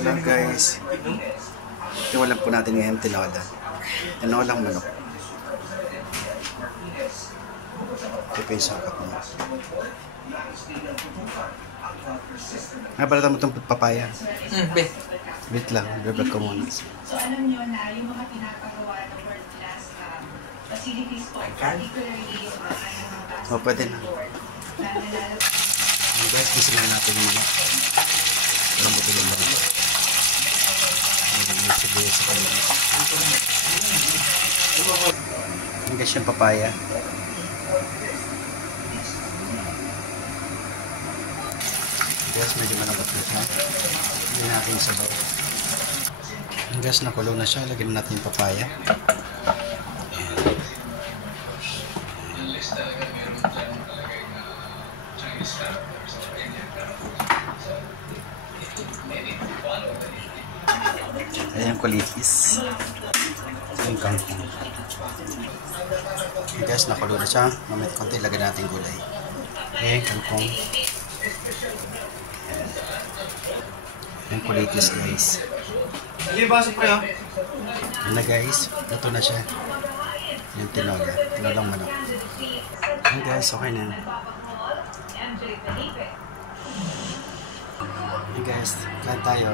Hello guys, tiwalan po natin ngayon tinola. Tinolang manok. Ito po yung sangkap niya. Napalata mo itong papaya. Wait lang, i-vlog ko muna. So alam nyo na yung mga pinapagawa ng world class facilities po, particularly yung mga pwede na. Guys, gusto na natin yung mga parang buto ng mga sibuyas sa kanila. Yung guys yung papaya. Guys, medyo malambot na siya. Hindi natin yung sabaw. Yung guys, nakulo na siya. Lagyan natin yung papaya. Ayan yung kulitis. Ayan yung kangkong. Okay guys, nakulo na siya. Mamit konti, lagyan natin gulay. Ayan yung kangkong. Ayan yung kulitis guys. Ayan na guys, luto na siya. Ayan yung tinola. Tinolang manok. Ayan guys, okay na. Ayan guys, kain tayo.